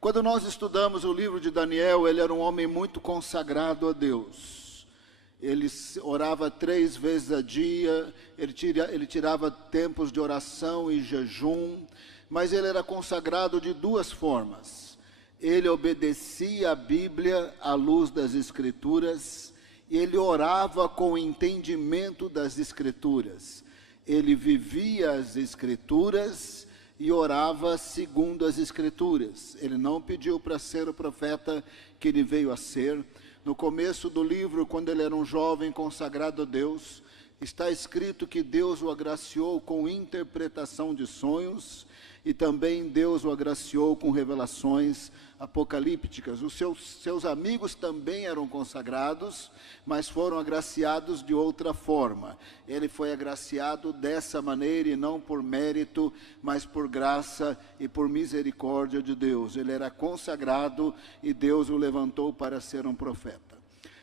Quando nós estudamos o livro de Daniel, ele era um homem muito consagrado a Deus. Ele orava 3 vezes a dia, ele tirava tempos de oração e jejum, mas ele era consagrado de 2 formas. Ele obedecia a Bíblia à luz das Escrituras, e ele orava com o entendimento das Escrituras. Ele vivia as Escrituras e orava segundo as Escrituras. Ele não pediu para ser o profeta que ele veio a ser. No começo do livro, quando ele era um jovem consagrado a Deus, está escrito que Deus o agraciou com interpretação de sonhos, e também Deus o agraciou com revelações apocalípticas. Os seus amigos também eram consagrados, mas foram agraciados de outra forma. Ele foi agraciado dessa maneira, e não por mérito, mas por graça e por misericórdia de Deus. Ele era consagrado e Deus o levantou para ser um profeta.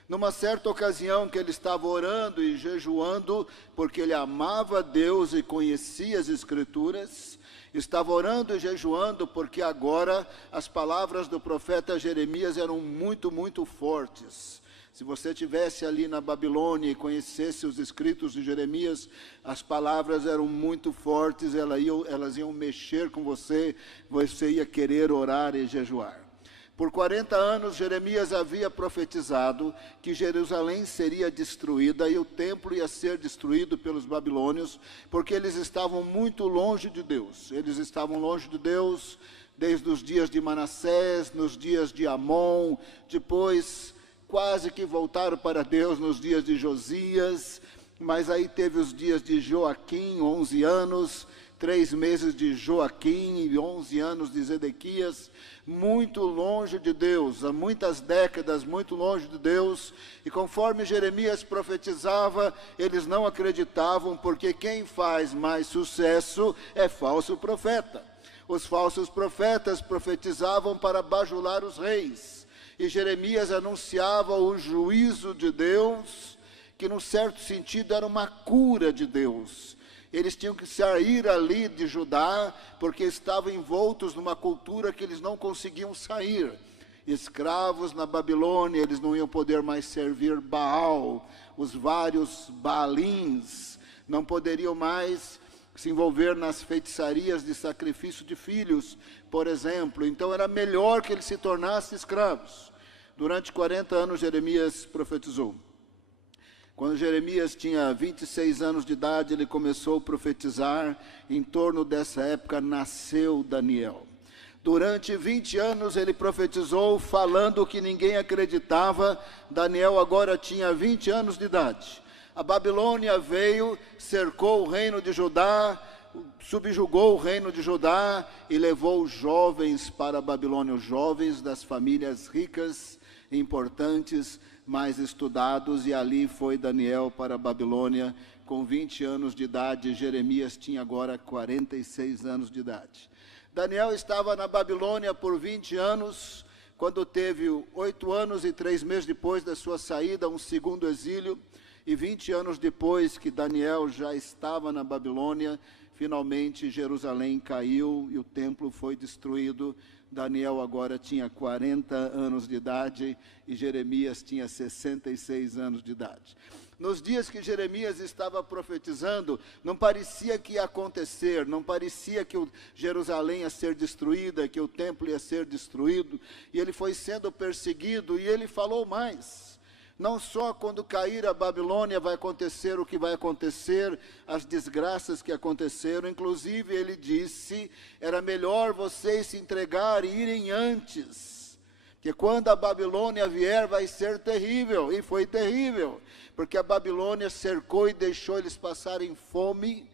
Numa certa ocasião que ele estava orando e jejuando, porque ele amava Deus e conhecia as Escrituras, estava orando e jejuando porque agora as palavras do profeta Jeremias eram muito, muito fortes. Se você estivesse ali na Babilônia e conhecesse os escritos de Jeremias, as palavras eram muito fortes, elas iam mexer com você, você ia querer orar e jejuar. Por 40 anos, Jeremias havia profetizado que Jerusalém seria destruída e o templo ia ser destruído pelos babilônios, porque eles estavam muito longe de Deus. Eles estavam longe de Deus desde os dias de Manassés, nos dias de Amon, depois quase que voltaram para Deus nos dias de Josias, mas aí teve os dias de Joaquim, 11 anos, 3 meses de Joaquim e 11 anos de Zedequias, muito longe de Deus, há muitas décadas muito longe de Deus, e conforme Jeremias profetizava, eles não acreditavam, porque quem faz mais sucesso é falso profeta. Os falsos profetas profetizavam para bajular os reis, e Jeremias anunciava o juízo de Deus, que num certo sentido era uma cura de Deus. Eles tinham que sair ali de Judá, porque estavam envoltos numa cultura que eles não conseguiam sair. Escravos na Babilônia, eles não iam poder mais servir Baal, os vários Baalins, não poderiam mais se envolver nas feitiçarias de sacrifício de filhos, por exemplo. Então era melhor que eles se tornassem escravos. Durante 40 anos Jeremias profetizou. Quando Jeremias tinha 26 anos de idade, ele começou a profetizar. Em torno dessa época nasceu Daniel. Durante 20 anos ele profetizou, falando que ninguém acreditava. Daniel agora tinha 20 anos de idade. A Babilônia veio, cercou o reino de Judá, subjugou o reino de Judá e levou os jovens para a Babilônia, os jovens das famílias ricas, importantes, mais estudados, e ali foi Daniel para a Babilônia com 20 anos de idade. Jeremias tinha agora 46 anos de idade. Daniel estava na Babilônia por 20 anos, quando teve 8 anos e 3 meses depois da sua saída, um segundo exílio, e 20 anos depois que Daniel já estava na Babilônia, finalmente Jerusalém caiu e o templo foi destruído. Daniel agora tinha 40 anos de idade e Jeremias tinha 66 anos de idade. Nos dias que Jeremias estava profetizando, não parecia que ia acontecer, não parecia que Jerusalém ia ser destruída, que o templo ia ser destruído, e ele foi sendo perseguido, e ele falou mais. Não só quando cair a Babilônia vai acontecer o que vai acontecer, as desgraças que aconteceram, inclusive ele disse, era melhor vocês se entregarem e irem antes, que quando a Babilônia vier vai ser terrível, e foi terrível, porque a Babilônia cercou e deixou eles passarem fome,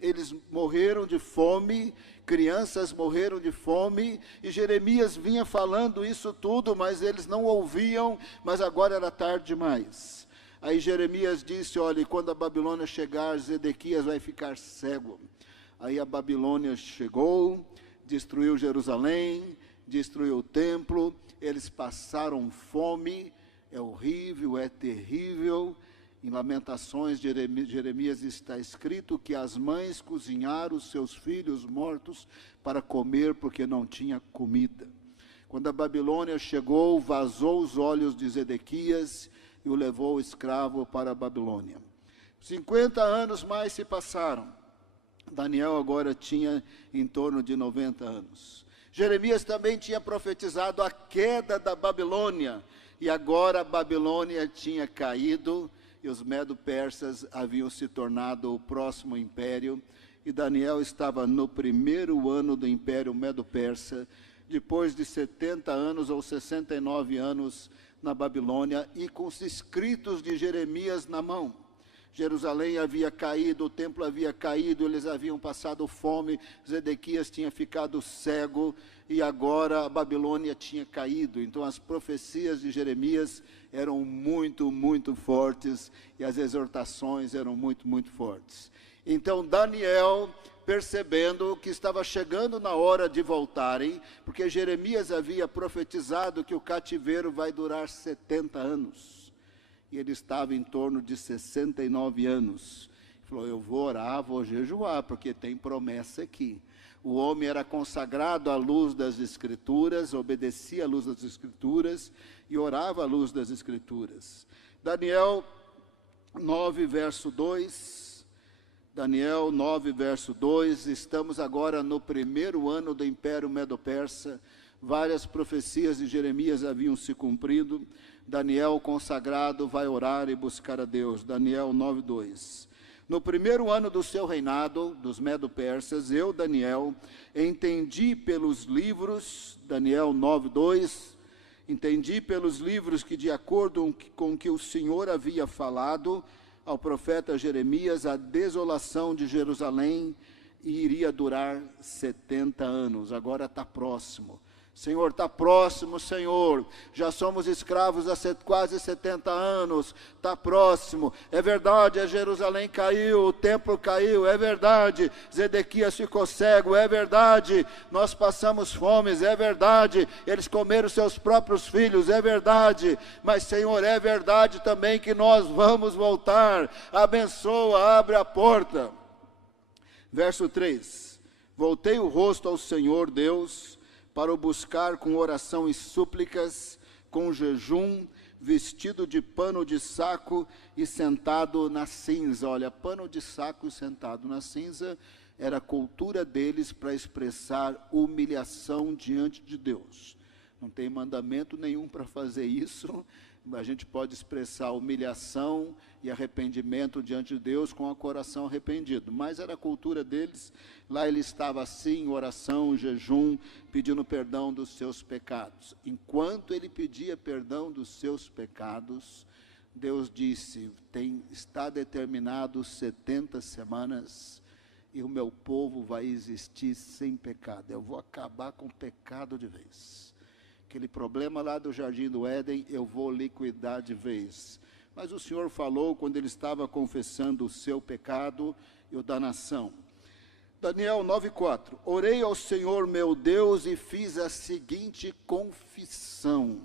eles morreram de fome, crianças morreram de fome, e Jeremias vinha falando isso tudo, mas eles não ouviam, mas agora era tarde demais. Aí Jeremias disse, olha, quando a Babilônia chegar, Zedequias vai ficar cego. Aí a Babilônia chegou, destruiu Jerusalém, destruiu o templo, eles passaram fome, é horrível, é terrível. Em Lamentações, Jeremias está escrito que as mães cozinharam os seus filhos mortos para comer, porque não tinha comida. Quando a Babilônia chegou, vazou os olhos de Zedequias e o levou escravo para a Babilônia. 50 anos mais se passaram. Daniel agora tinha em torno de 90 anos. Jeremias também tinha profetizado a queda da Babilônia, e agora a Babilônia tinha caído, e os medo-persas haviam se tornado o próximo império, e Daniel estava no primeiro ano do império medo-persa, depois de 70 anos ou 69 anos na Babilônia, e com os escritos de Jeremias na mão. Jerusalém havia caído, o templo havia caído, eles haviam passado fome, Zedequias tinha ficado cego, e agora a Babilônia tinha caído. Então as profecias de Jeremias eram muito, muito fortes, e as exortações eram muito, muito fortes. Então Daniel, percebendo que estava chegando na hora de voltarem, porque Jeremias havia profetizado que o cativeiro vai durar 70 anos. E ele estava em torno de 69 anos. Ele falou, eu vou orar, vou jejuar, porque tem promessa aqui. O homem era consagrado à luz das Escrituras, obedecia à luz das Escrituras e orava à luz das Escrituras. Daniel 9, verso 2. Daniel 9, verso 2. Estamos agora no primeiro ano do Império Medo-Persa. Várias profecias de Jeremias haviam se cumprido. Daniel, consagrado, vai orar e buscar a Deus. Daniel 9:2. No primeiro ano do seu reinado, dos Medo-Persas, eu, Daniel, entendi pelos livros, Daniel 9:2, entendi pelos livros que, de acordo com que o Senhor havia falado ao profeta Jeremias, a desolação de Jerusalém iria durar 70 anos. Agora está próximo. Senhor, está próximo, Senhor, já somos escravos há quase 70 anos, está próximo, é verdade, Jerusalém caiu, o templo caiu, é verdade, Zedequias ficou cego, é verdade, nós passamos fomes, é verdade, eles comeram seus próprios filhos, é verdade, mas Senhor, é verdade também que nós vamos voltar, abençoa, abre a porta. Verso 3, voltei o rosto ao Senhor Deus, para o buscar com oração e súplicas, com jejum, vestido de pano de saco e sentado na cinza. Olha, pano de saco e sentado na cinza era a cultura deles para expressar humilhação diante de Deus. Não tem mandamento nenhum para fazer isso. A gente pode expressar humilhação e arrependimento diante de Deus com o coração arrependido. Mas era a cultura deles. Lá ele estava assim, em oração, em jejum, pedindo perdão dos seus pecados. Enquanto ele pedia perdão dos seus pecados, Deus disse, está determinado 70 semanas e o meu povo vai existir sem pecado. Eu vou acabar com o pecado de vez. Aquele problema lá do Jardim do Éden, eu vou liquidar de vez. Mas o Senhor falou quando ele estava confessando o seu pecado e o da nação. Daniel 9:4. Orei ao Senhor meu Deus e fiz a seguinte confissão.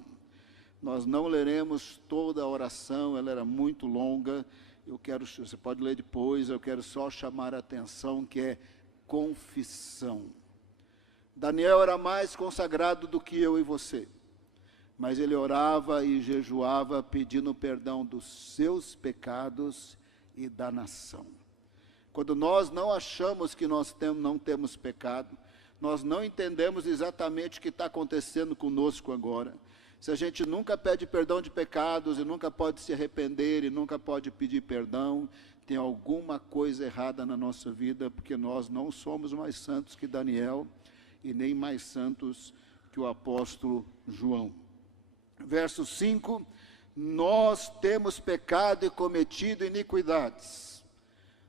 Nós não leremos toda a oração, ela era muito longa. Você pode ler depois, eu quero só chamar a atenção que é confissão. Daniel era mais consagrado do que eu e você, mas ele orava e jejuava pedindo perdão dos seus pecados e da nação. Quando nós não achamos que não temos pecado, nós não entendemos exatamente o que está acontecendo conosco agora. Se a gente nunca pede perdão de pecados e nunca pode se arrepender e nunca pode pedir perdão, tem alguma coisa errada na nossa vida, porque nós não somos mais santos que Daniel e nem mais santos que o apóstolo João. Verso 5, nós temos pecado e cometido iniquidades.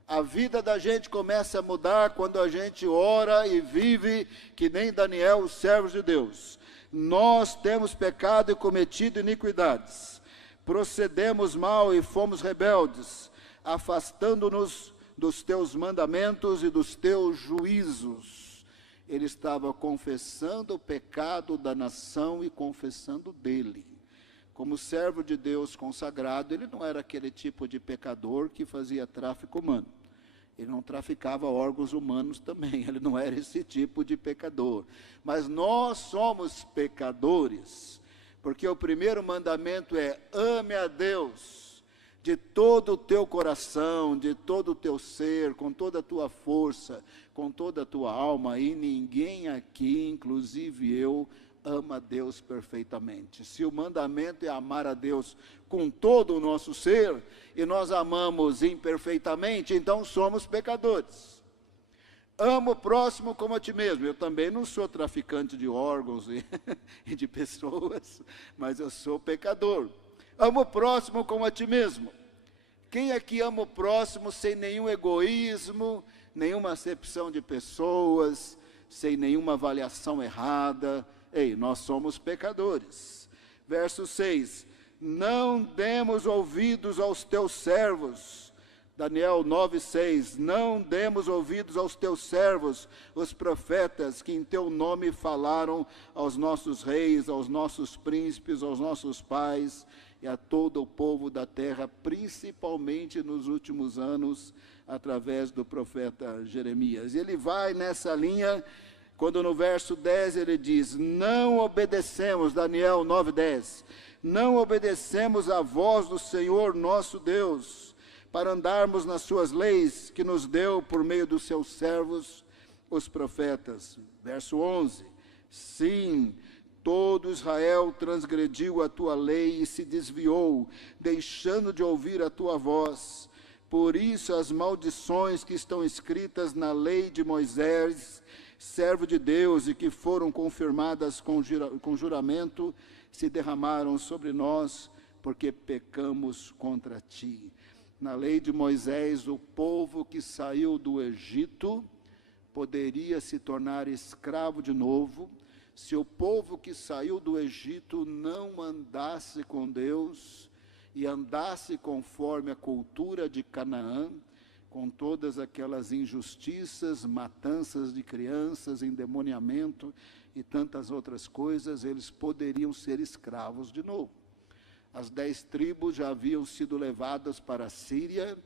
A vida da gente começa a mudar quando a gente ora e vive que nem Daniel, os servos de Deus. Nós temos pecado e cometido iniquidades. Procedemos mal e fomos rebeldes, afastando-nos dos teus mandamentos e dos teus juízos. Ele estava confessando o pecado da nação e confessando dele. Como servo de Deus consagrado, ele não era aquele tipo de pecador que fazia tráfico humano. Ele não traficava órgãos humanos também, ele não era esse tipo de pecador. Mas nós somos pecadores, porque o primeiro mandamento é: ame a Deus de todo o teu coração, de todo o teu ser, com toda a tua força, com toda a tua alma, e ninguém aqui, inclusive eu, ama a Deus perfeitamente. Se o mandamento é amar a Deus com todo o nosso ser, e nós amamos imperfeitamente, então somos pecadores. Ama o próximo como a ti mesmo. Eu também não sou traficante de órgãos e de pessoas, mas eu sou pecador. Ama o próximo como a ti mesmo. Quem aqui ama o próximo sem nenhum egoísmo, nenhuma acepção de pessoas, sem nenhuma avaliação errada? Ei, nós somos pecadores. Verso 6, não demos ouvidos aos teus servos. Daniel 9:6, não demos ouvidos aos teus servos, os profetas, que em teu nome falaram aos nossos reis, aos nossos príncipes, aos nossos pais, e a todo o povo da terra, principalmente nos últimos anos, através do profeta Jeremias. E ele vai nessa linha, quando no verso 10 ele diz, não obedecemos, Daniel 9:10, não obedecemos à voz do Senhor nosso Deus, para andarmos nas suas leis, que nos deu por meio dos seus servos, os profetas. Verso 11, sim, todo Israel transgrediu a tua lei e se desviou, deixando de ouvir a tua voz. Por isso as maldições que estão escritas na lei de Moisés, servo de Deus, e que foram confirmadas com juramento, se derramaram sobre nós, porque pecamos contra ti. Na lei de Moisés, o povo que saiu do Egito poderia se tornar escravo de novo, se o povo que saiu do Egito não andasse com Deus e andasse conforme a cultura de Canaã, com todas aquelas injustiças, matanças de crianças, endemoniamento e tantas outras coisas, eles poderiam ser escravos de novo. As 10 tribos já haviam sido levadas para a Síria,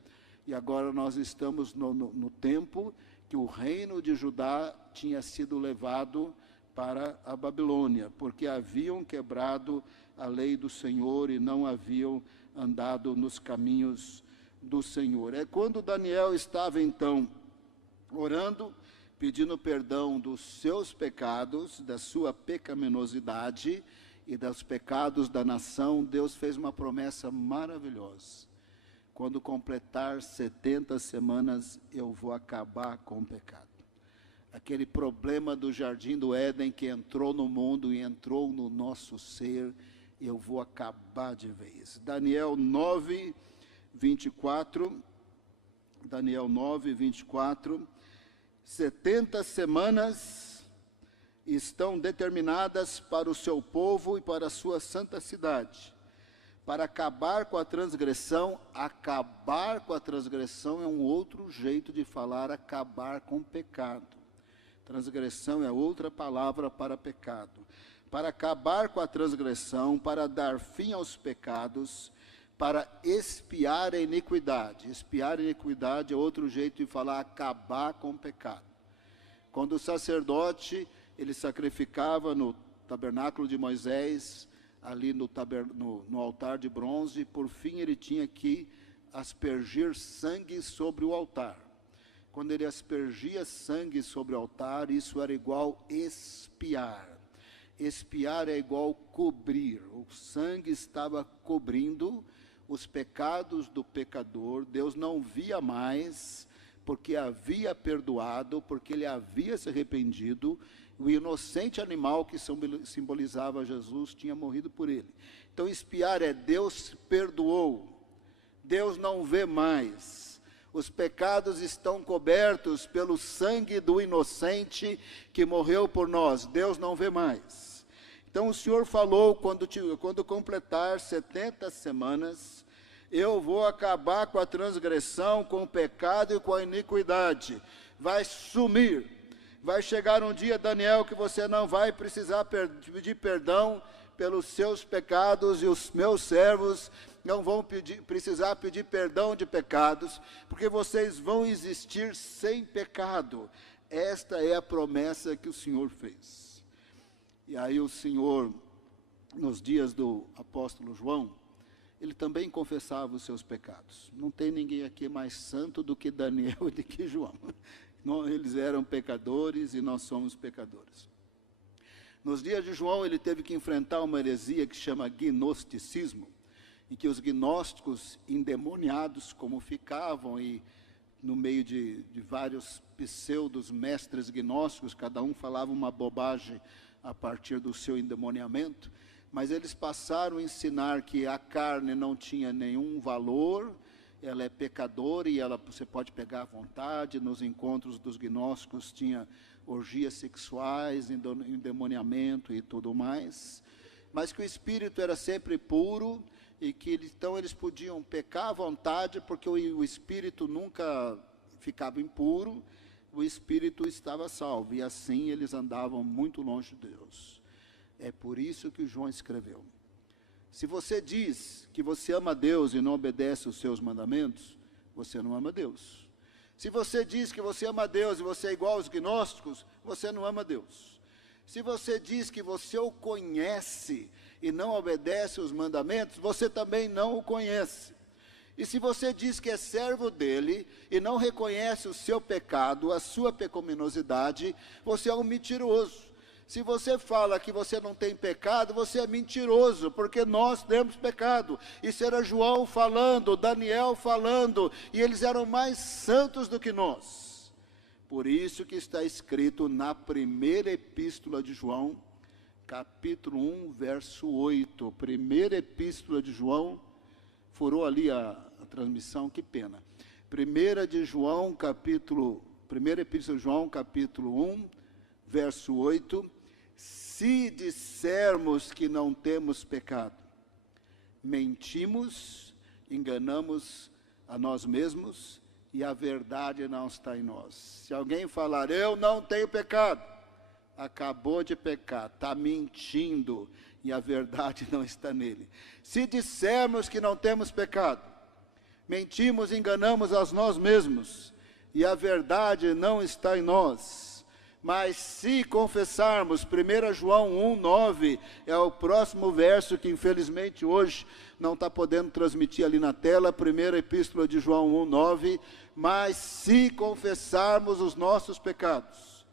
e agora nós estamos no tempo que o reino de Judá tinha sido levado para a Babilônia, porque haviam quebrado a lei do Senhor e não haviam andado nos caminhos do Senhor. É quando Daniel estava então orando, pedindo perdão dos seus pecados, da sua pecaminosidade e dos pecados da nação, Deus fez uma promessa maravilhosa. Quando completar 70 semanas, eu vou acabar com o pecado. Aquele problema do jardim do Éden que entrou no mundo e entrou no nosso ser, eu vou acabar de vez. Daniel 9:24, Daniel 9:24, 70 semanas estão determinadas para o seu povo e para a sua santa cidade, para acabar com a transgressão. Acabar com a transgressão é um outro jeito de falar acabar com o pecado. Transgressão é outra palavra para pecado. Para acabar com a transgressão, para dar fim aos pecados, para expiar a iniquidade. Expiar a iniquidade é outro jeito de falar acabar com o pecado. Quando o sacerdote, ele sacrificava no tabernáculo de Moisés, ali no altar de bronze, por fim ele tinha que aspergir sangue sobre o altar. Quando ele aspergia sangue sobre o altar, isso era igual expiar. Expiar é igual cobrir. O sangue estava cobrindo os pecados do pecador. Deus não via mais, porque havia perdoado, porque ele havia se arrependido. O inocente animal que simbolizava Jesus tinha morrido por ele. Então expiar é Deus perdoou. Deus não vê mais. Os pecados estão cobertos pelo sangue do inocente que morreu por nós. Deus não vê mais. Então o Senhor falou, quando completar 70 semanas, eu vou acabar com a transgressão, com o pecado e com a iniquidade. Vai sumir. Vai chegar um dia, Daniel, que você não vai precisar pedir perdão pelos seus pecados, e os meus servos não vão precisar pedir perdão de pecados, porque vocês vão existir sem pecado. Esta é a promessa que o Senhor fez. E aí o Senhor, nos dias do apóstolo João, ele também confessava os seus pecados. Não tem ninguém aqui mais santo do que Daniel e do que João. Eles eram pecadores e nós somos pecadores. Nos dias de João, ele teve que enfrentar uma heresia que chama gnosticismo, em que os gnósticos endemoniados, como ficavam, e no meio de vários pseudos mestres gnósticos, cada um falava uma bobagem a partir do seu endemoniamento, mas eles passaram a ensinar que a carne não tinha nenhum valor, ela é pecadora e você pode pegar à vontade. Nos encontros dos gnósticos tinha orgias sexuais, endemoniamento e tudo mais, mas que o espírito era sempre puro e que então eles podiam pecar à vontade, porque o espírito nunca ficava impuro, o espírito estava salvo, e assim eles andavam muito longe de Deus. É por isso que João escreveu: se você diz que você ama Deus e não obedece os seus mandamentos, você não ama Deus. Se você diz que você ama Deus e você é igual aos gnósticos, você não ama Deus. Se você diz que você o conhece e não obedece os mandamentos, você também não o conhece. E se você diz que é servo dele e não reconhece o seu pecado, a sua pecaminosidade, você é um mentiroso. Se você fala que você não tem pecado, você é mentiroso, porque nós temos pecado. Isso era João falando, Daniel falando, e eles eram mais santos do que nós. Por isso que está escrito na primeira epístola de João, capítulo 1, verso 8. Primeira epístola de João, furou ali a transmissão, que pena. Primeira epístola de João, capítulo 1, verso 8. Se dissermos que não temos pecado, mentimos, enganamos a nós mesmos e a verdade não está em nós. Se alguém falar, eu não tenho pecado, acabou de pecar, está mentindo e a verdade não está nele. Se dissermos que não temos pecado, mentimos, enganamos a nós mesmos e a verdade não está em nós. Mas se confessarmos, 1 João 1,9, é o próximo verso que infelizmente hoje não está podendo transmitir ali na tela, primeira epístola de João 1,9, mas se confessarmos os nossos pecados,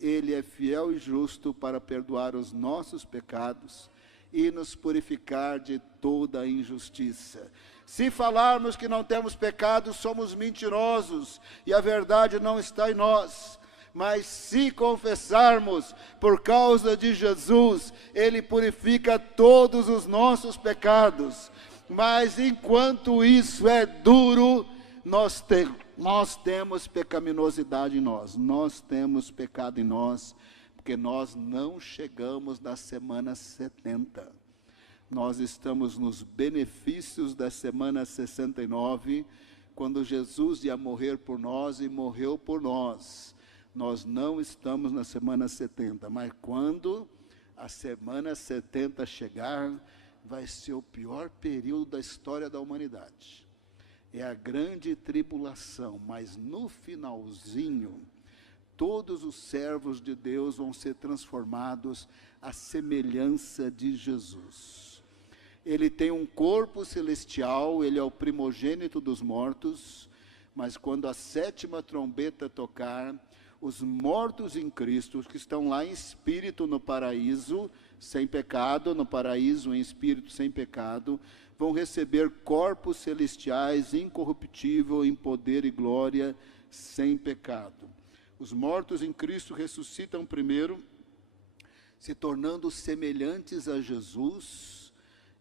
Ele é fiel e justo para perdoar os nossos pecados e nos purificar de toda a injustiça. Se falarmos que não temos pecado, somos mentirosos e a verdade não está em nós. Mas se confessarmos por causa de Jesus, Ele purifica todos os nossos pecados. Mas enquanto isso é duro, nós temos pecaminosidade em nós temos pecado em nós, porque nós não chegamos na semana 70. Nós estamos nos benefícios da semana 69, quando Jesus ia morrer por nós e morreu por nós. Nós não estamos na semana 70, mas quando a semana 70 chegar, vai ser o pior período da história da humanidade. É a grande tribulação, mas no finalzinho, todos os servos de Deus vão ser transformados à semelhança de Jesus. Ele tem um corpo celestial, ele é o primogênito dos mortos, mas quando a 7ª trombeta tocar, os mortos em Cristo, que estão lá em espírito no paraíso, sem pecado, no paraíso em espírito sem pecado, vão receber corpos celestiais, incorruptível, em poder e glória, sem pecado. Os mortos em Cristo ressuscitam primeiro, se tornando semelhantes a Jesus,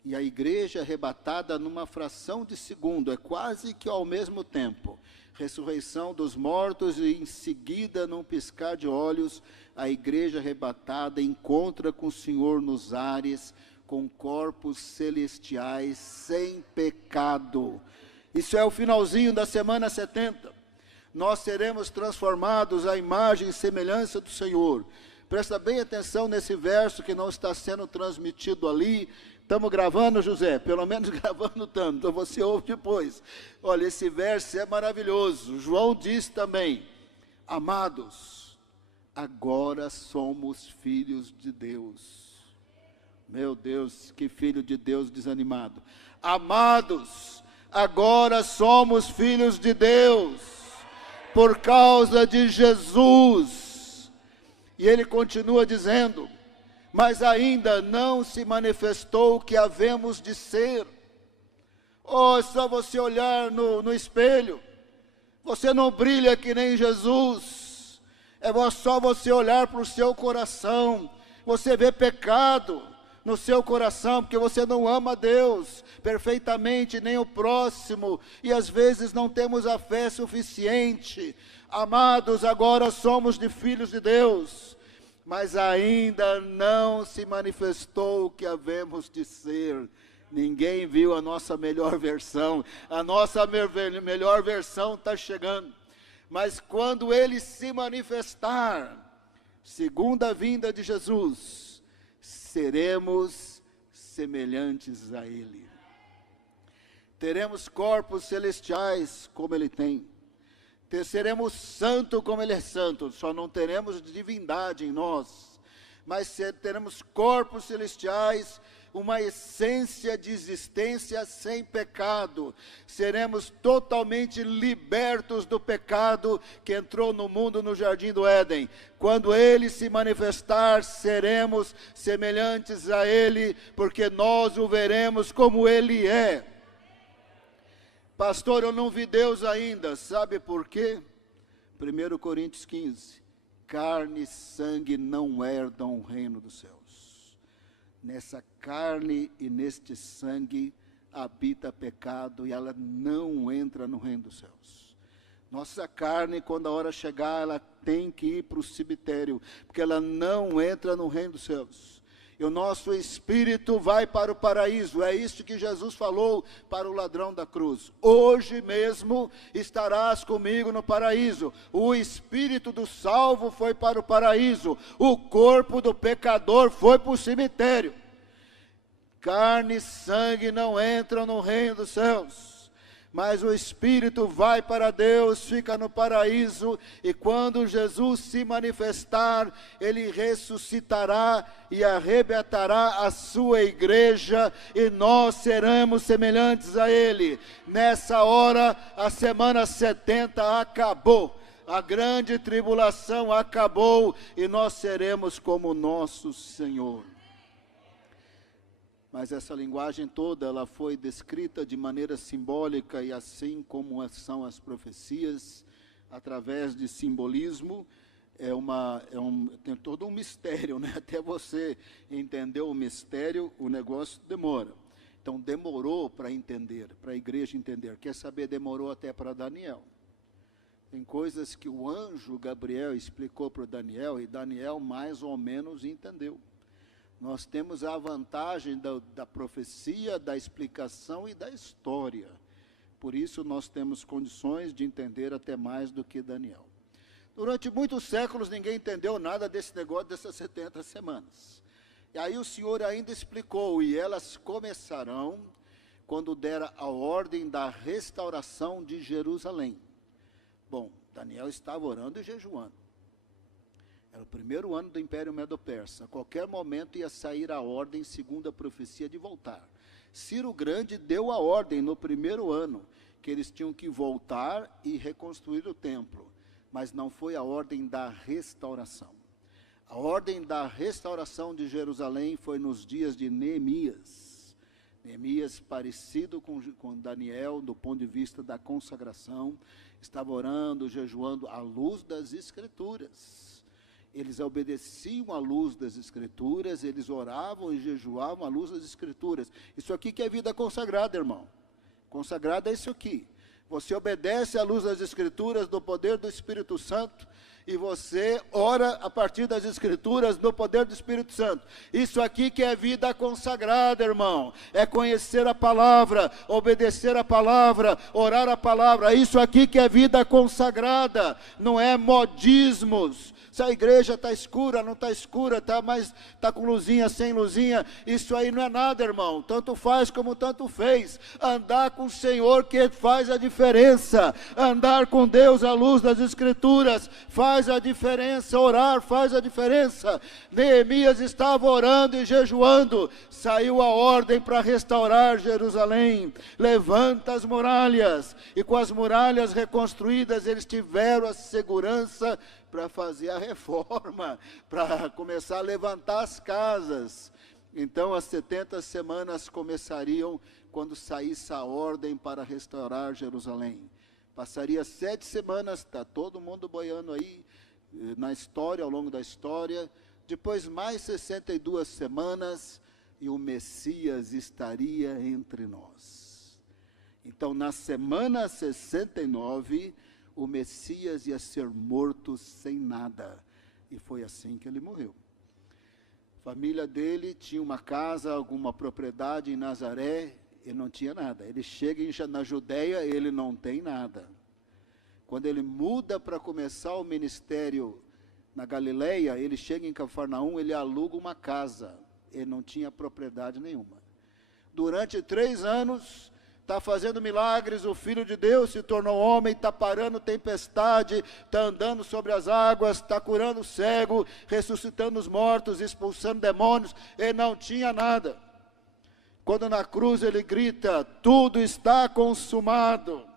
e a igreja é arrebatada numa fração de segundo, é quase que ao mesmo tempo. Ressurreição dos mortos e em seguida, num piscar de olhos, a igreja arrebatada encontra com o Senhor nos ares, com corpos celestiais sem pecado. Isso é o finalzinho da semana 70. Nós seremos transformados à imagem e semelhança do Senhor. Presta bem atenção nesse verso que não está sendo transmitido ali. Estamos gravando, José? Pelo menos gravando tanto, então você ouve depois. Olha, esse verso é maravilhoso. João diz também: amados, agora somos filhos de Deus. Meu Deus, que filho de Deus desanimado. Amados, agora somos filhos de Deus, por causa de Jesus. E ele continua dizendo: mas ainda não se manifestou o que havemos de ser. Oh, é só você olhar no espelho, você não brilha que nem Jesus. É só você olhar para o seu coração, você vê pecado no seu coração, porque você não ama Deus perfeitamente, nem o próximo, e às vezes não temos a fé suficiente. Amados, agora somos de filhos de Deus, mas ainda não se manifestou o que havemos de ser. Ninguém viu a nossa melhor versão. A nossa melhor versão está chegando. Mas quando ele se manifestar, segunda vinda de Jesus, seremos semelhantes a ele. Teremos corpos celestiais como ele tem. Seremos santo como ele é santo, só não teremos divindade em nós, mas teremos corpos celestiais, uma essência de existência sem pecado. Seremos totalmente libertos do pecado que entrou no mundo no Jardim do Éden. Quando ele se manifestar, seremos semelhantes a ele, porque nós o veremos como ele é. Pastor, eu não vi Deus ainda, sabe por quê? 1 Coríntios 15, carne e sangue não herdam o reino dos céus. Nessa carne e neste sangue habita pecado, e ela não entra no reino dos céus. Nossa carne, quando a hora chegar, ela tem que ir para o cemitério, porque ela não entra no reino dos céus. E o nosso espírito vai para o paraíso. É isso que Jesus falou para o ladrão da cruz: hoje mesmo estarás comigo no paraíso. O espírito do salvo foi para o paraíso, o corpo do pecador foi para o cemitério. Carne e sangue não entram no reino dos céus, mas o espírito vai para Deus, fica no paraíso, e quando Jesus se manifestar, ele ressuscitará e arrebatará a sua igreja, e nós seremos semelhantes a ele. Nessa hora, a semana 70 acabou, a grande tribulação acabou, e nós seremos como nosso Senhor. Mas essa linguagem toda, ela foi descrita de maneira simbólica, e assim como são as profecias, através de simbolismo, tem todo um mistério, né? Até você entender o mistério, o negócio demora. Então demorou para entender, para a igreja entender. Quer saber, demorou até para Daniel. Tem coisas que o anjo Gabriel explicou para Daniel, e Daniel mais ou menos entendeu. Nós temos a vantagem da profecia, da explicação e da história. Por isso nós temos condições de entender até mais do que Daniel. Durante muitos séculos ninguém entendeu nada desse negócio dessas 70 semanas. E aí o Senhor ainda explicou: e elas começarão quando der a ordem da restauração de Jerusalém. Bom, Daniel estava orando e jejuando. Era o primeiro ano do Império Medo-Persa. A qualquer momento ia sair a ordem, segundo a profecia, de voltar. Ciro o Grande deu a ordem no primeiro ano, que eles tinham que voltar e reconstruir o templo. Mas não foi a ordem da restauração. A ordem da restauração de Jerusalém foi nos dias de Neemias. Neemias, parecido com Daniel, do ponto de vista da consagração, estava orando, jejuando à luz das Escrituras. Eles obedeciam à luz das Escrituras, eles oravam e jejuavam à luz das Escrituras. Isso aqui que é vida consagrada, irmão. Consagrada é isso aqui. Você obedece à luz das Escrituras, do poder do Espírito Santo, E você ora a partir das Escrituras no poder do Espírito Santo. Isso aqui que é vida consagrada, irmão. É conhecer a palavra, obedecer a palavra, orar a palavra. Isso aqui que é vida consagrada. Não é modismos. Se a igreja está escura, não está escura, está com luzinha, sem luzinha, isso aí não é nada, irmão. Tanto faz como tanto fez. Andar com o Senhor que faz a diferença. Andar com Deus à luz das Escrituras faz a diferença. Orar faz a diferença. Neemias estava orando e jejuando. Saiu a ordem para restaurar Jerusalém. Levanta as muralhas. E com as muralhas reconstruídas, eles tiveram a segurança para fazer a reforma, para começar a levantar as casas. Então as 70 semanas começariam quando saísse a ordem para restaurar Jerusalém. Passaria 7 semanas, está todo mundo boiando aí na história, ao longo da história. Depois mais 62 semanas e o Messias estaria entre nós. Então na semana 69, o Messias ia ser morto sem nada. E foi assim que ele morreu. A família dele tinha uma casa, alguma propriedade em Nazaré, e não tinha nada. Ele chega na Judeia, ele não tem nada. Quando ele muda para começar o ministério na Galileia, ele chega em Cafarnaum, ele aluga uma casa. Ele não tinha propriedade nenhuma. Durante 3 anos... está fazendo milagres, o Filho de Deus se tornou homem, está parando tempestade, está andando sobre as águas, está curando o cego, ressuscitando os mortos, expulsando demônios, ele não tinha nada. Quando na cruz ele grita, tudo está consumado.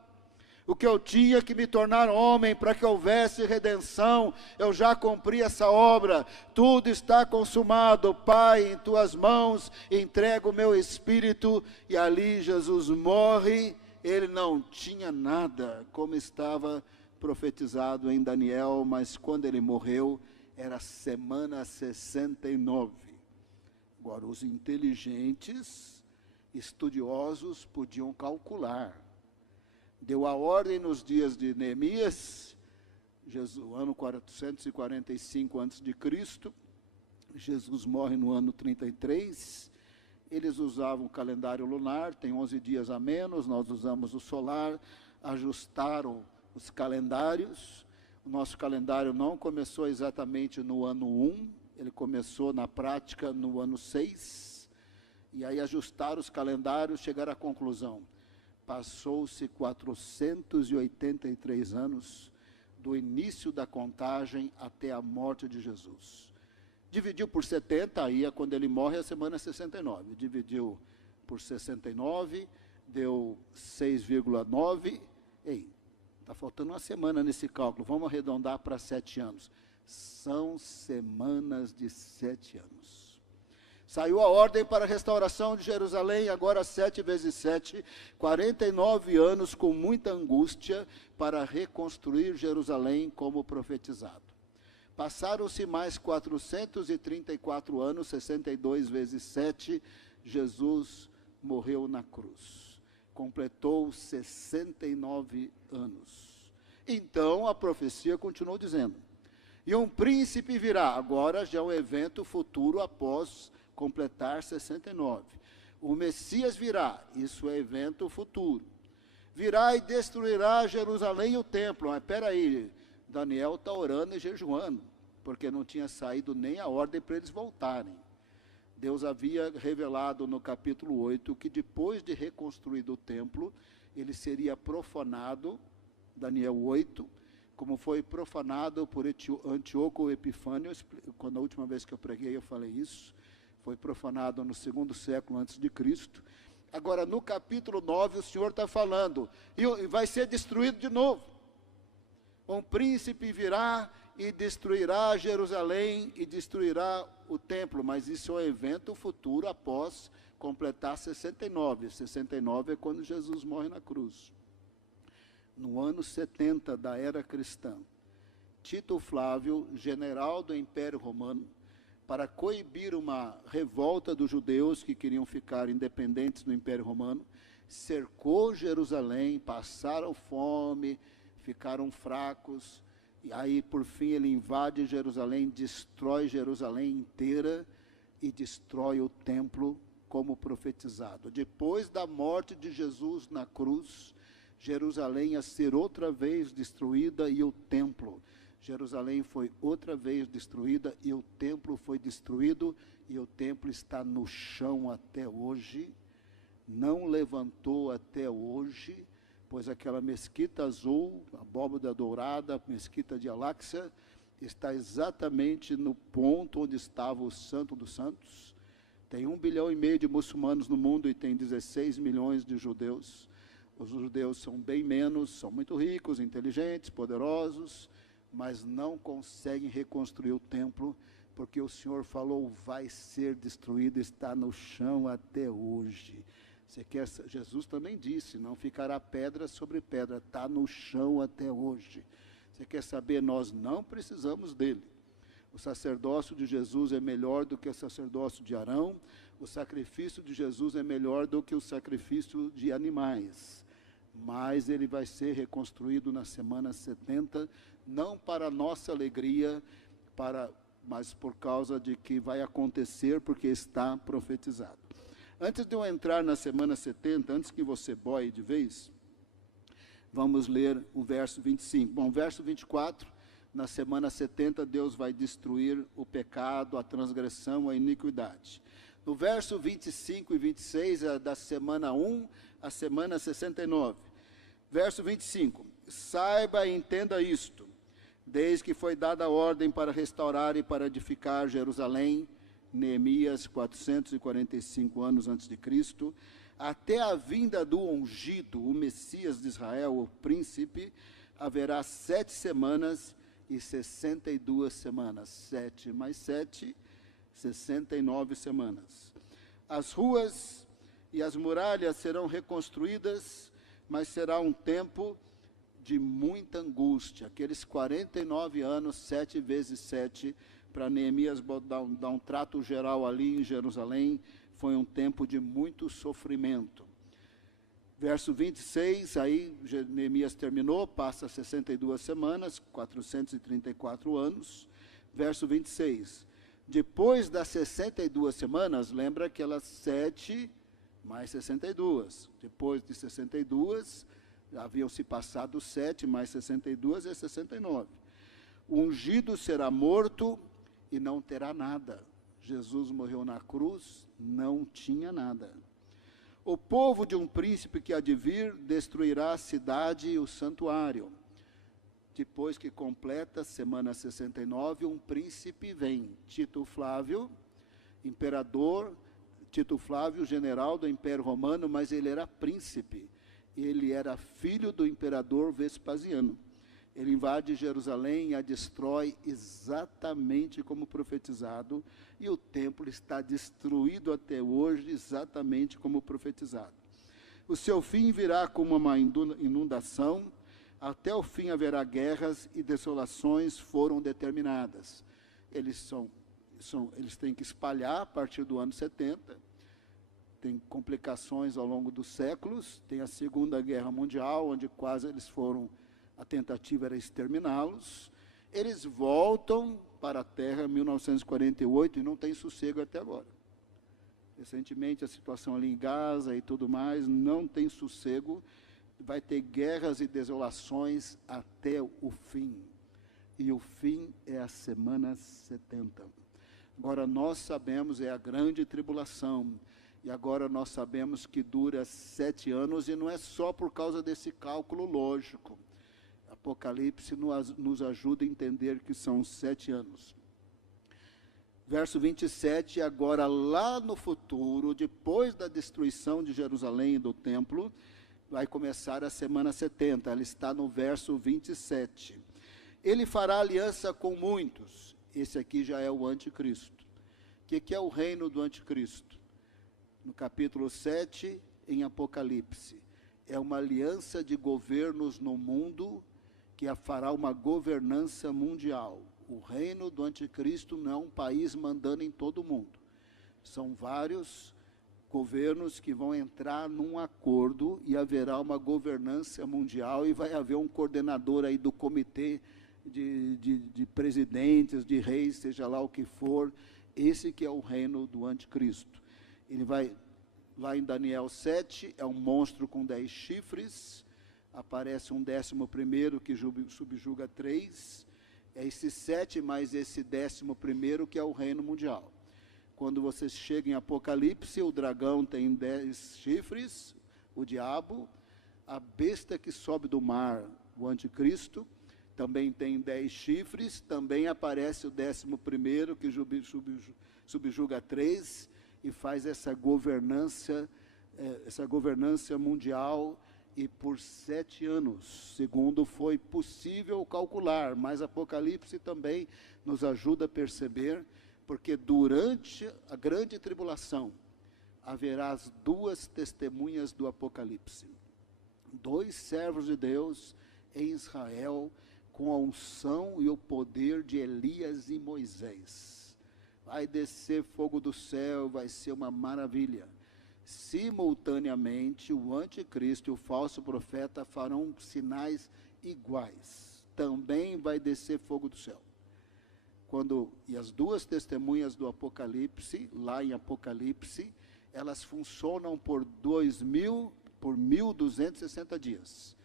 O que eu tinha que me tornar homem para que houvesse redenção, eu já cumpri essa obra, tudo está consumado. Pai, em tuas mãos entrego o meu espírito. E ali Jesus morre. Ele não tinha nada, como estava profetizado em Daniel, mas quando ele morreu, era semana 69. Agora, os inteligentes, estudiosos, podiam calcular. Deu a ordem nos dias de Neemias, ano 445 a.C., Jesus morre no ano 33, eles usavam o calendário lunar, tem 11 dias a menos, nós usamos o solar, ajustaram os calendários. O nosso calendário não começou exatamente no ano 1, ele começou na prática no ano 6, e aí ajustaram os calendários, chegaram à conclusão. Passou-se 483 anos do início da contagem até a morte de Jesus. Dividiu por 70, aí é quando ele morre, a semana 69. Dividiu por 69, deu 6,9. Ei, está faltando uma semana nesse cálculo, vamos arredondar para 7 anos. São semanas de 7 anos. Saiu a ordem para a restauração de Jerusalém, agora 7 vezes 7, 49 anos com muita angústia para reconstruir Jerusalém como profetizado. Passaram-se mais 434 anos, 62 vezes 7, Jesus morreu na cruz. Completou 69 anos. Então a profecia continuou dizendo, e um príncipe virá, agora já é um evento futuro após completar 69. O Messias virá, isso é evento futuro. Virá e destruirá Jerusalém e o templo. Mas espera aí, Daniel está orando e jejuando, porque não tinha saído nem a ordem para eles voltarem. Deus havia revelado no capítulo 8 que depois de reconstruído o templo, ele seria profanado, Daniel 8, como foi profanado por Antíoco Epifânio. Quando a última vez que eu preguei eu falei isso. Foi profanado no 2º século antes de Cristo. Agora, no capítulo 9, o Senhor está falando, e vai ser destruído de novo. Um príncipe virá e destruirá Jerusalém e destruirá o templo, mas isso é um evento futuro após completar 69. 69 é quando Jesus morre na cruz. No ano 70 da era cristã, Tito Flávio, general do Império Romano, para coibir uma revolta dos judeus que queriam ficar independentes do Império Romano, cercou Jerusalém, passaram fome, ficaram fracos, E aí, por fim, ele invade Jerusalém, destrói Jerusalém inteira e destrói o templo como profetizado. Depois da morte de Jesus na cruz, Jerusalém ia ser outra vez destruída e o templo. Jerusalém foi outra vez destruída e o templo foi destruído e o templo está no chão até hoje. Não levantou até hoje, pois aquela mesquita azul, abóbada dourada, mesquita de Al-Aqsa, está exatamente no ponto onde estava o Santo dos Santos. Tem 1,5 bilhão de muçulmanos no mundo e tem 16 milhões de judeus. Os judeus são bem menos, são muito ricos, inteligentes, poderosos, mas não conseguem reconstruir o templo, porque o Senhor falou, vai ser destruído, está no chão até hoje. Jesus também disse, não ficará pedra sobre pedra, está no chão até hoje. Você quer saber, nós não precisamos dele. O sacerdócio de Jesus é melhor do que o sacerdócio de Arão, o sacrifício de Jesus é melhor do que o sacrifício de animais. Mas ele vai ser reconstruído na semana 70, não para nossa alegria, mas por causa de que vai acontecer, porque está profetizado. Antes de eu entrar na semana 70, antes que você boie de vez, vamos ler o verso 25. Bom, verso 24, na semana 70, Deus vai destruir o pecado, a transgressão, a iniquidade. No verso 25 e 26, é da semana 1 à semana 69. Verso 25, saiba e entenda isto, desde que foi dada a ordem para restaurar e para edificar Jerusalém, Neemias, 445 anos antes de Cristo, até a vinda do ungido, o Messias de Israel, o príncipe, haverá 7 semanas e 62 semanas. 7 mais 7, 69 semanas. As ruas e as muralhas serão reconstruídas, mas será um tempo de muita angústia. Aqueles 49 anos, 7 vezes 7, para Neemias dar um trato geral ali em Jerusalém, foi um tempo de muito sofrimento. Verso 26, aí Neemias terminou, passa 62 semanas, 434 anos. Verso 26, depois das 62 semanas, lembra aquelas 7 mais 62. Depois de 62, haviam se passado 7 mais 62 é 69. O ungido será morto e não terá nada. Jesus morreu na cruz, não tinha nada. O povo de um príncipe que há de vir destruirá a cidade e o santuário. Depois que completa a semana 69, um príncipe vem, Tito Flávio, imperador, Tito Flávio, general do Império Romano, mas ele era príncipe. Ele era filho do imperador Vespasiano. Ele invade Jerusalém e a destrói exatamente como profetizado, e o templo está destruído até hoje exatamente como profetizado. O seu fim virá como uma inundação, até o fim haverá guerras e desolações foram determinadas. Eles têm que espalhar a partir do ano 70, tem complicações ao longo dos séculos, tem a Segunda Guerra Mundial, onde quase eles foram, a tentativa era exterminá-los. Eles voltam para a terra em 1948 e não tem sossego até agora. Recentemente a situação ali em Gaza e tudo mais, não tem sossego, vai ter guerras e desolações até o fim. E o fim é a semana 70. Agora nós sabemos, é a grande tribulação, e agora nós sabemos que dura 7 anos, e não é só por causa desse cálculo lógico. Apocalipse nos ajuda a entender que são 7 anos. Verso 27, agora lá no futuro, depois da destruição de Jerusalém e do templo, vai começar a semana 70, ela está no verso 27. Ele fará aliança com muitos, esse aqui já é o anticristo. O que é o reino do anticristo? No capítulo 7, em Apocalipse, é uma aliança de governos no mundo, que fará uma governança mundial. O reino do anticristo não é um país mandando em todo o mundo. São vários governos que vão entrar num acordo e haverá uma governança mundial e vai haver um coordenador aí do comitê de presidentes, de reis, seja lá o que for. Esse que é o reino do anticristo. Ele vai, lá em Daniel 7, é um monstro com 10 chifres, aparece um 11º que subjuga 3, é esse 7 mais esse 11º que é o reino mundial. Quando você chega em Apocalipse, o dragão tem 10 chifres, o diabo, a besta que sobe do mar, o anticristo, também tem 10 chifres, também aparece o 11º que subjuga 3 e faz essa governança mundial, e por 7 anos, segundo foi possível calcular, mas Apocalipse também nos ajuda a perceber, porque durante a grande tribulação haverá as 2 testemunhas do Apocalipse, 2 servos de Deus em Israel, com a unção e o poder de Elias e Moisés. Vai descer fogo do céu, vai ser uma maravilha. Simultaneamente, o anticristo e o falso profeta farão sinais iguais. Também vai descer fogo do céu. E as 2 testemunhas do Apocalipse, lá em Apocalipse, elas funcionam por 1.260 dias.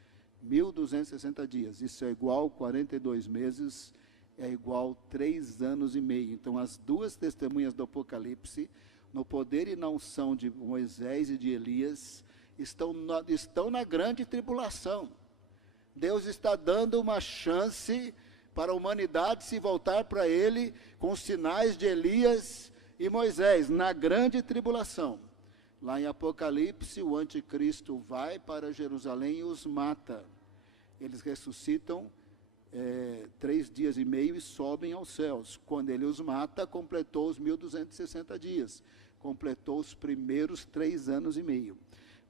1.260 dias, isso é igual 42 meses, é igual 3 anos e meio. Então, as 2 testemunhas do Apocalipse, no poder e na unção de Moisés e de Elias, estão na grande tribulação. Deus está dando uma chance para a humanidade se voltar para Ele, com os sinais de Elias e Moisés, na grande tribulação. Lá em Apocalipse, o anticristo vai para Jerusalém e os mata. Eles ressuscitam 3 dias e meio e sobem aos céus. Quando ele os mata, completou os 1.260 dias. Completou os primeiros 3 anos e meio.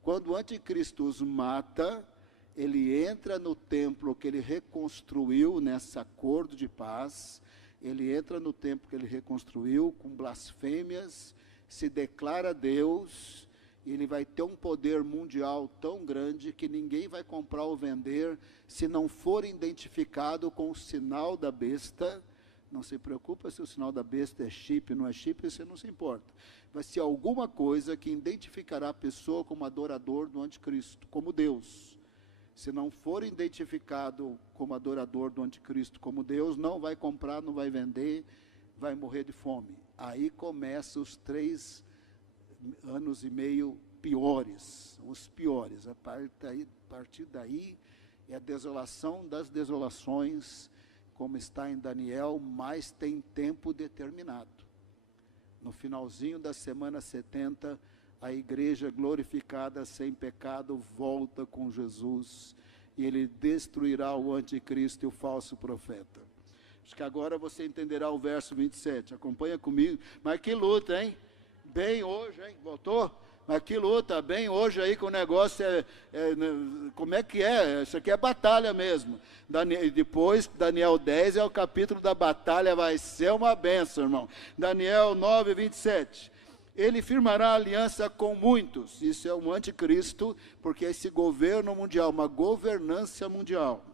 Quando o anticristo os mata, ele entra no templo que ele reconstruiu nesse acordo de paz. Ele entra no templo que ele reconstruiu com blasfêmias, se declara Deus, e ele vai ter um poder mundial tão grande que ninguém vai comprar ou vender se não for identificado com o sinal da besta. Não se preocupa se o sinal da besta é chip, não é chip, você não se importa. Vai ser alguma coisa que identificará a pessoa como adorador do anticristo, como Deus. Se não for identificado como adorador do anticristo, como Deus, não vai comprar, não vai vender, vai morrer de fome. Aí começam os 3 anos e meio piores, os piores. A partir daí é a desolação das desolações, como está em Daniel, mas tem tempo determinado. No finalzinho da semana 70, a igreja glorificada sem pecado volta com Jesus, e ele destruirá o anticristo e o falso profeta. Acho que agora você entenderá o verso 27, acompanha comigo. Mas que luta, hein? Bem hoje, hein? Voltou? Mas que luta, bem hoje aí que o negócio como é que é? Isso aqui é batalha mesmo. Depois, Daniel 10 é o capítulo da batalha, vai ser uma bênção, irmão. Daniel 9, 27. Ele firmará aliança com muitos. Isso é um anticristo, porque esse governo mundial, uma governança mundial.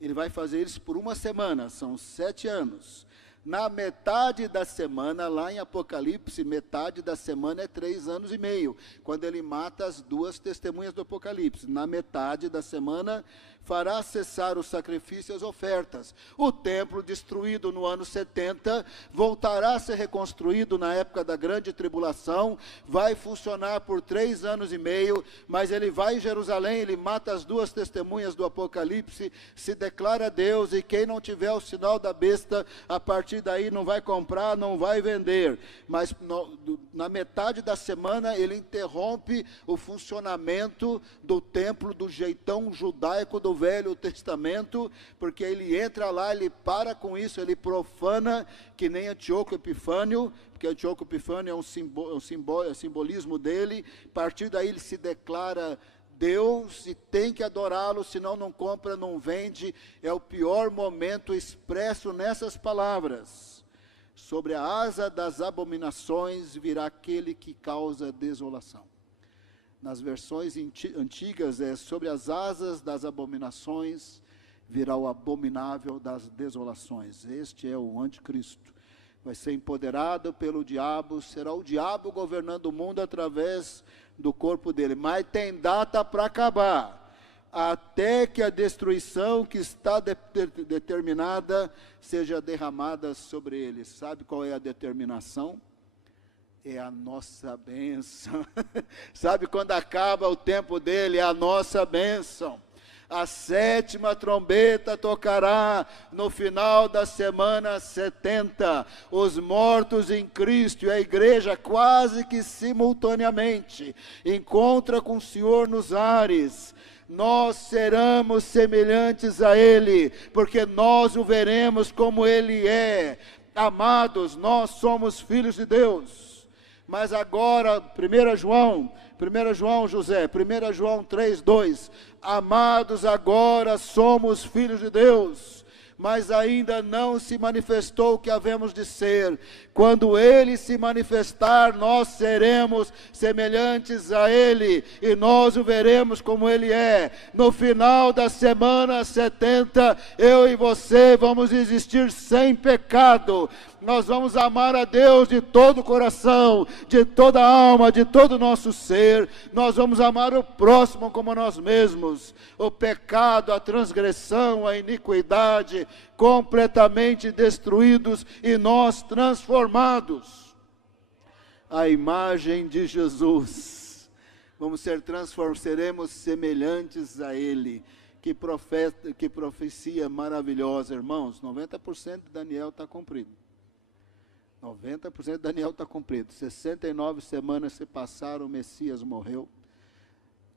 Ele vai fazer isso por 1 semana, são 7 anos. Na metade da semana, lá em Apocalipse, metade da semana é 3 anos e meio, quando ele mata as 2 testemunhas do Apocalipse. Na metade da semana, fará cessar os sacrifícios e as ofertas. O templo, destruído no ano 70, voltará a ser reconstruído na época da grande tribulação, vai funcionar por 3 anos e meio, mas ele vai em Jerusalém, ele mata as 2 testemunhas do Apocalipse, se declara Deus, e quem não tiver o sinal da besta, a partir daí não vai comprar, não vai vender. Mas na metade da semana, ele interrompe o funcionamento do templo do jeitão judaico do Velho Testamento, porque ele entra lá, ele para com isso, ele profana, que nem Antíoco Epifânio, porque Antíoco Epifânio é um simbolismo dele. A partir daí ele se declara Deus e tem que adorá-lo, senão não compra, não vende. É o pior momento expresso nessas palavras. Sobre a asa das abominações virá aquele que causa desolação. Nas versões antigas é sobre as asas das abominações virá o abominável das desolações. Este é o anticristo. Vai ser empoderado pelo diabo, será o diabo governando o mundo através do corpo dele. Mas tem data para acabar, até que a destruição que está determinada seja derramada sobre ele. Sabe qual é a determinação? É a nossa bênção. Sabe quando acaba o tempo dele? É a nossa bênção. A 7ª trombeta tocará no final da semana 70. Os mortos em Cristo e a igreja quase que simultaneamente encontra com o Senhor nos ares. Nós seremos semelhantes a Ele, porque nós o veremos como Ele é. Amados, nós somos filhos de Deus. Mas agora, 1 João 3:2, amados, agora somos filhos de Deus, mas ainda não se manifestou o que havemos de ser. Quando Ele se manifestar, nós seremos semelhantes a Ele, e nós o veremos como Ele é. No final da semana 70, eu e você vamos existir sem pecado. Nós vamos amar a Deus de todo o coração, de toda a alma, de todo o nosso ser. Nós vamos amar o próximo como nós mesmos. O pecado, a transgressão, a iniquidade, completamente destruídos e nós transformados. A imagem de Jesus. Vamos seremos semelhantes a Ele. Que profecia maravilhosa, irmãos. 90% de Daniel está cumprido. 90% de Daniel está cumprido. 69 semanas se passaram, o Messias morreu.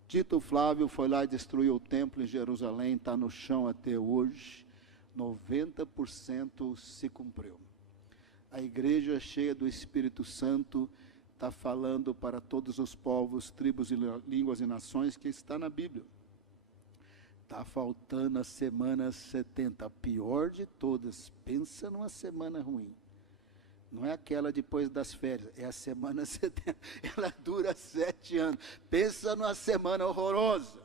Tito Flávio foi lá e destruiu o templo em Jerusalém, está no chão até hoje. 90% se cumpriu. A igreja cheia do Espírito Santo está falando para todos os povos, tribos, línguas e nações, que está na Bíblia. Está faltando a semana 70, a pior de todas. Pensa numa semana ruim. Não é aquela depois das férias, é a semana 70, ela dura 7 anos. Pensa numa semana horrorosa.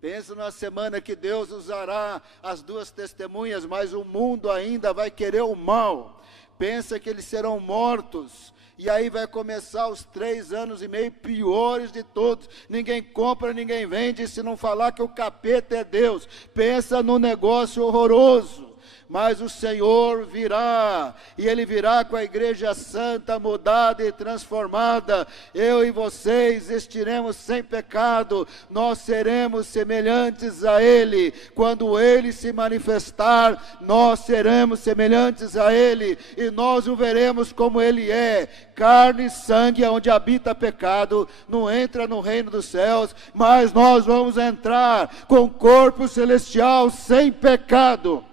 Pensa numa semana que Deus usará as 2 testemunhas, mas o mundo ainda vai querer o mal. Pensa que eles serão mortos. E aí vai começar os 3 anos e meio piores de todos. Ninguém compra, ninguém vende, se não falar que o capeta é Deus. Pensa no negócio horroroso. Mas o Senhor virá, e Ele virá com a igreja santa, mudada e transformada. Eu e vocês estiremos sem pecado, nós seremos semelhantes a Ele. Quando Ele se manifestar, nós seremos semelhantes a Ele, e nós o veremos como Ele é. Carne e sangue, onde habita pecado, não entra no reino dos céus, mas nós vamos entrar com corpo celestial sem pecado.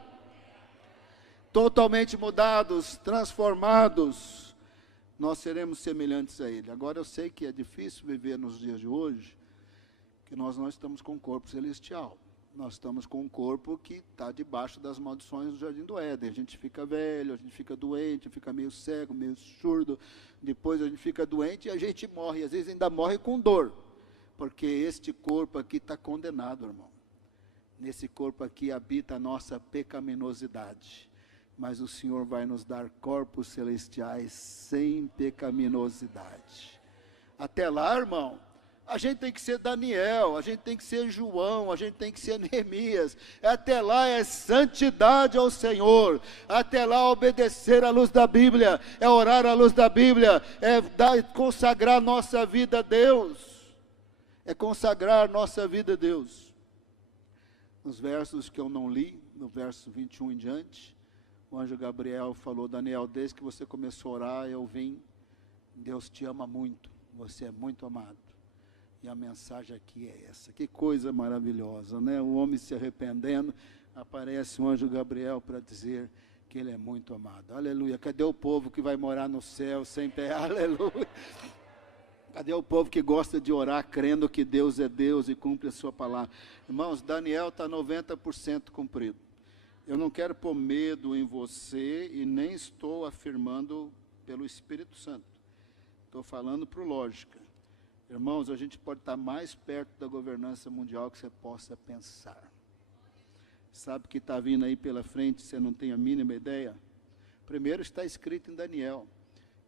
Totalmente mudados, transformados, nós seremos semelhantes a Ele. Agora eu sei que é difícil viver nos dias de hoje, que nós não estamos com um corpo celestial. Nós estamos com um corpo que está debaixo das maldições do Jardim do Éden. A gente fica velho, a gente fica doente, fica meio cego, meio surdo. Depois a gente fica doente e a gente morre. Às vezes ainda morre com dor, porque este corpo aqui está condenado, irmão. Nesse corpo aqui habita a nossa pecaminosidade. Mas o Senhor vai nos dar corpos celestiais sem pecaminosidade. Até lá, irmão, a gente tem que ser Daniel, a gente tem que ser João, a gente tem que ser Neemias. Até lá é santidade ao Senhor. Até lá obedecer à luz da Bíblia, é orar à luz da Bíblia, é consagrar nossa vida a Deus. É consagrar nossa vida a Deus. Nos versos que eu não li, no verso 21 em diante, o anjo Gabriel falou: Daniel, desde que você começou a orar, eu vim. Deus te ama muito, você é muito amado. E a mensagem aqui é essa. Que coisa maravilhosa, né? O homem se arrependendo, aparece o anjo Gabriel para dizer que ele é muito amado. Aleluia. Cadê o povo que vai morar no céu sem pé? Aleluia. Cadê o povo que gosta de orar, crendo que Deus é Deus e cumpre a sua palavra? Irmãos, Daniel está 90% cumprido. Eu não quero pôr medo em você e nem estou afirmando pelo Espírito Santo. Estou falando por lógica. Irmãos, a gente pode estar mais perto da governança mundial que você possa pensar. Sabe o que está vindo aí pela frente, você não tem a mínima ideia? Primeiro está escrito em Daniel,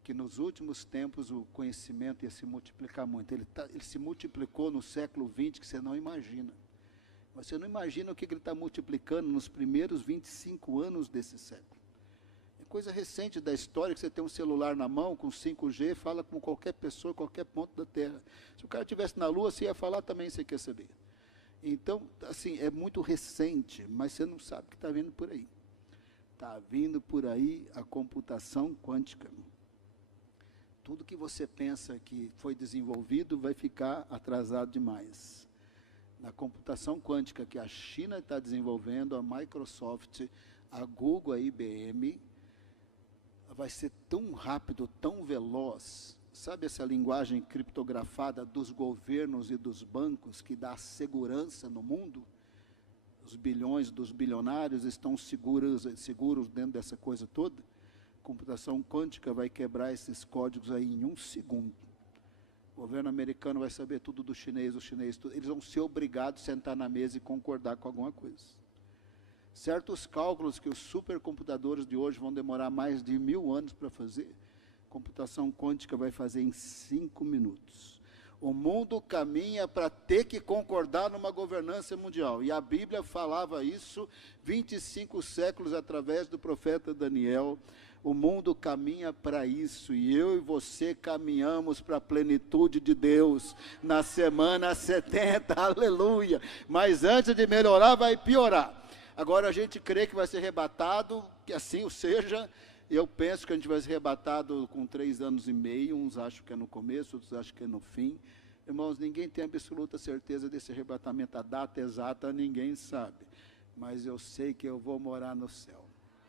que nos últimos tempos o conhecimento ia se multiplicar muito. Ele se multiplicou no século XX, que você não imagina. Você não imagina o que ele está multiplicando nos primeiros 25 anos desse século. É coisa recente da história, que você tem um celular na mão, com 5G, fala com qualquer pessoa, qualquer ponto da Terra. Se o cara estivesse na Lua, você ia falar também, você quer saber. Então, assim, é muito recente, mas você não sabe o que está vindo por aí. Está vindo por aí a computação quântica. Tudo que você pensa que foi desenvolvido vai ficar atrasado demais. Na computação quântica que a China está desenvolvendo, a Microsoft, a Google, a IBM, vai ser tão rápido, tão veloz. Sabe essa linguagem criptografada dos governos e dos bancos que dá segurança no mundo? Os bilhões dos bilionários estão seguros dentro dessa coisa toda. A computação quântica vai quebrar esses códigos aí em 1 segundo. O governo americano vai saber tudo do chinês, os chineses, tudo. Eles vão ser obrigados a sentar na mesa e concordar com alguma coisa. Certos cálculos que os supercomputadores de hoje vão demorar mais de 1000 anos para fazer, a computação quântica vai fazer em 5 minutos. O mundo caminha para ter que concordar numa governança mundial. E a Bíblia falava isso 25 séculos através do profeta Daniel. O mundo caminha para isso, e eu e você caminhamos para a plenitude de Deus, na semana 70, aleluia. Mas antes de melhorar, vai piorar. Agora a gente crê que vai ser arrebatado, que assim o seja. Eu penso que a gente vai ser arrebatado com 3 anos e meio, uns acham que é no começo, outros acham que é no fim. Irmãos, ninguém tem absoluta certeza desse arrebatamento, a data exata ninguém sabe. Mas eu sei que eu vou morar no céu.